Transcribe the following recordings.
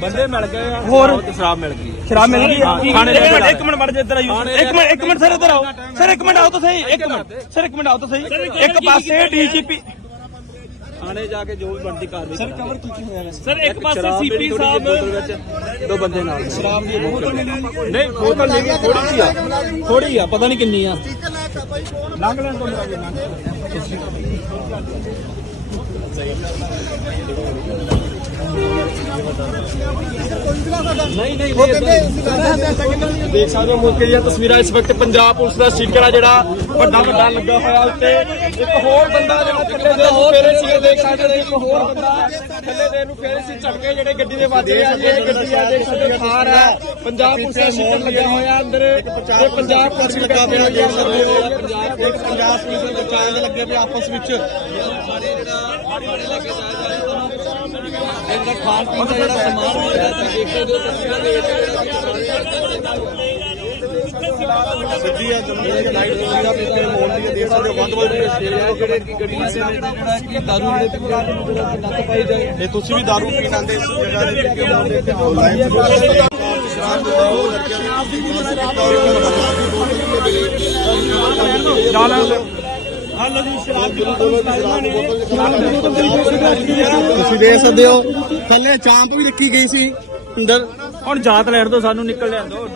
ਬੰਦੇ ਮਿਲ ਗਏ ਆ ਹੋਰ ਸ਼ਰਾਬ ਮਿਲ ਗਈ ਸ਼ਰਾਬ ਮਿਲ ਗਈ ਇੱਕ ਮਿੰਟ ਇੱਕ ਮਿੰਟ ਵੜ ਜੇ ਇੱਧਰ ਇੱਕ ਮਿੰਟ ਇੱਕ ਮਿੰਟ ਸਰ ਇੱਧਰ ਆਓ ਸਰ ਇੱਕ ਮਿੰਟ ਆਓ ਤੁਸੀਂ ਇੱਕ ਮਿੰਟ ਸਰ ਇੱਕ ਮਿੰਟ ਆਓ ਤੁਸੀਂ ਇੱਕ ਪਾਸੇ ਡੀਜੀਪੀ ਥਾਣੇ ਜਾ ਕੇ ਜੋ ਵੀ ਬਣਦੀ ਕਾਰਵਾਈ ਸਰ ਕਵਰ ਕੀ ਕੀ ਹੋਇਆ ਸਰ ਇੱਕ ਪਾਸੇ ਸੀਪੀ ਸਾਹਿਬ ਦੋ ਬੰਦੇ ਨਾਲ ਸ਼ਰਾਬ ਦੀ ਨਹੀਂ ਬੋਤਲ ਨਹੀਂ ਥੋੜੀ ਜੀ ਆ ਥੋੜੀ ਆ ਪਤਾ ਨਹੀਂ ਕਿੰਨੀ ਆ ਲੰਘ ਲੈਣ ਤੋਂ ਮੇਰਾ ਵੀ ਦੇਖ ਸਕਦੇ ਹੋ ਮੁਕੇ ਦੀਆਂ ਤਸਵੀਰਾਂ ਇਸ ਵਕਤ ਪੰਜਾਬ ਪੁਲਿਸ ਦਾ ਸਟਿੱਕਰ ਆ ਜਿਹੜਾ ਵੱਡਾ ਵੱਡਾ ਲੱਗਾ ਹੋਇਆ ਉੱਤੇ ਇੱਕ ਹੋਰ ਬੰਦਾ ਜਿਹੜਾ ਥੱਲੇ ਦੇ ਹੋਰ ਦੇਖ ਸਕਦੇ ਨੇ ਇੱਕ ਹੋਰ ਬੰਦਾ ਥੱਲੇ ਦੇ ਨੂੰ ਫੇਰ ਸੀ ਝਟਕੇ ਜਿਹੜੇ ਗੱਡੀ ਦੇ ਵਾਜੇ ਪੰਜਾਬ ਪੁਲਿਸ ਦਾ ਸਟਿੱਕਰ ਲੱਗਾ ਹੋਇਆ ਅੰਦਰ ਤੇ ਪੰਜਾਬ ਪੁਲਿਸ ਲੱਗਾ ਪਿਆ ਦੇਖ ਸਕਦੇ ਹੋ ਪੰਜਾਬ ਪੁਲਿਸ ਦੇ ਕਾਇਦੇ ਲੱਗੇ ਪਏ ਆਪਸ ਵਿੱਚ ਸਾਰੇ ਜਿਹੜਾ ਲੱਗੇ ਜਾ ਰਹੇ ਇਹਦੇ ਖਾਣ ਪੀਣ ਦਾ ਜਿਹੜਾ ਸਮਾਨ ਹੁੰਦਾ ਹੈ ਤੁਸੀਂ ਦੇਖੋ ਜੋ ਤੁਸੀਂ ਤੁਸੀਂ ਵੀ ਦਾਰੂ ਪੀਣਾਂਦੇ ਸੀ ਜਗਾ ਦੇ ਕਿ ਬੋਲਦੇ ਤੇ ਆਨਲਾਈਨ ਸ਼ਰਾਬ ਦਾਓ ਲੜਕੀਆਂ ਨੂੰ ਜਿਹੜਾ ਨੱਕ ਪਾਈ ਜਾਏ ਤੇ ਤੁਸੀਂ ਵੀ ਦਾਰੂ ਪੀਣਾਂਦੇ ਸੀ ਜਗਾ ਦੇ ਕਿ ਬੋਲਦੇ ਤੇ ਆਨਲਾਈਨ ਤੁਸੀਂ ਦੇ ਸਕਦੇ ਹੋ ਥੱਲੇ ਚਾਂਪ ਵੀ ਰੱਖੀ ਗਈ ਸੀ ਅੰਦਰ ਹੁਣ ਜਾਤ ਲੈਣ ਤੋਂ ਸਾਨੂੰ ਨਿਕਲ ਲੈਣ ਦੋ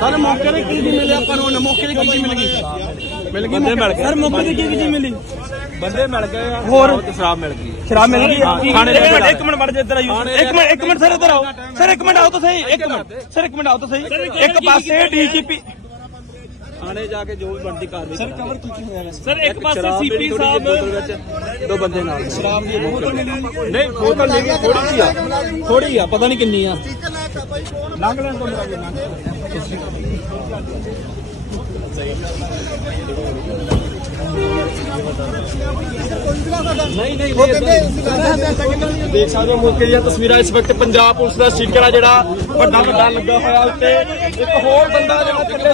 ਸਰ ਮੌਕੇ ਤੇ ਕੀ ਕੀ ਮਿਲਿਆ ਆਪਾਂ ਨੂੰ ਮੌਕੇ ਤੇ ਕੀ ਕੀ ਮਿਲ ਗਈ ਮਿਲ ਗਈ ਸਰ ਮੌਕੇ ਤੇ ਕੀ ਕੀ ਮਿਲੀ ਬੰਦੇ ਮਿਲ ਗਏ ਹੋਰ ਸ਼ਰਾਬ ਮਿਲ ਗਈ ਸ਼ਰਾਬ ਮਿਲ ਗਈ ਖਾਣੇ ਦੇ ਇੱਕ ਮਿੰਟ ਵੜ ਜਾ ਇੱਧਰ ਆਓ ਇੱਕ ਮਿੰਟ ਇੱਕ ਮਿੰਟ ਸਰ ਇੱਧਰ ਆਓ ਸਰ ਇੱਕ ਮਿੰਟ ਆਓ ਤੁਸੀਂ ਇੱਕ ਮਿੰਟ ਸਰ ਇੱਕ ਮਿੰਟ ਆਓ ਤੁਸੀਂ ਇੱਕ ਪਾਸੇ ਡੀਜੀਪੀ ਥਾਣੇ ਜਾ ਕੇ ਜੋ ਵੀ ਬਣਦੀ ਕਾਰਵਾਈ ਸਰ ਕਵਰ ਕੀ ਕੀ ਹੋਇਆ ਸਰ ਇੱਕ ਪਾਸੇ ਸੀਪੀ ਸਾਹਿਬ ਦੋ ਬੰਦੇ ਨਾਲ ਸ਼ਰਾਬ ਦੀ ਨਹੀਂ ਮਿਲੀ ਨਹੀਂ ਬੋਤਲ ਨਹੀਂ ਥੋੜੀ ਜੀ ਆ ਥੋੜੀ ਆ ਪਤਾ ਨਹੀਂ ਕਿੰਨੀ ਆ ਲੰਘ ਲੈਣ ਤੋਂ ਮੇਰਾ ਜੀ ਲੰਘ ਦੇਖ ਸਕਦੇ ਹੋ ਮੁਲਕ ਦੀਆਂ ਤਸਵੀਰਾਂ ਇਸ ਵਕਤ ਪੰਜਾਬ ਪੁਲਿਸ ਦਾ ਸਟਿੱਕਰ ਆ ਜਿਹੜਾ ਵੱਡਾ ਵੱਡਾ ਲੱਗਾ ਹੋਇਆ ਉੱਤੇ ਇੱਕ ਹੋਰ ਬੰਦਾ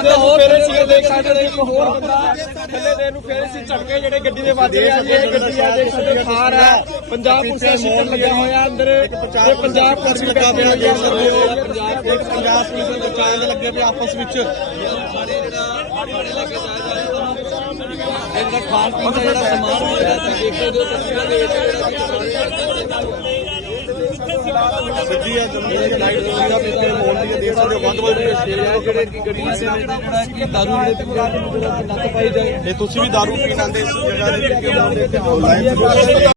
ਜਿਹੜਾ ਹੋਰ ਫੇਰੇ ਸੀ ਦੇਖ ਸਕਦੇ ਇੱਕ ਹੋਰ ਬੰਦਾ ਥੱਲੇ ਦੇ ਨੂੰ ਫੇਰੇ ਸੀ ਝੜਕੇ ਜਿਹੜੇ ਗੱਡੀ ਦੇ ਵਾਜੇ ਆ ਗਏ ਗੱਡੀ ਆ ਦੇ ਸਾਡੇ ਥਾਰ ਹੈ ਪੰਜਾਬ ਪੁਲਿਸ ਦਾ ਸਟਿੱਕਰ ਲੱਗਾ ਹੋਇਆ ਅੰਦਰ ਤੇ ਪੰਜਾਬ ਪੁਲਿਸ ਲੱਗਾ ਪਿਆ ਦੇਖ ਸਕਦੇ ਹੋ ਪੰਜਾਬ ਦੇ ਪੰਜਾਬ ਪੁਲਿਸ ਦੇ ਚਾਹੇ ਲੱਗੇ ਪਏ ਆਪਸ ਵਿੱਚ ਸਾਰੇ ਜਿਹੜਾ ਬੜੇ ਬੜੇ ਲੱਗੇ ਸਾਰੇ ਇਹਦਾ ਖਾਣ ਪੀਣ ਦਾ ਜਿਹੜਾ ਸਮਾਨ ਮਿਲਦਾ ਸੀ ਦੇਖੋ ਜੀ ਤੁਸੀਂ ਵੀ ਦਾਰੂ ਪੀਣ ਆਂਦੇ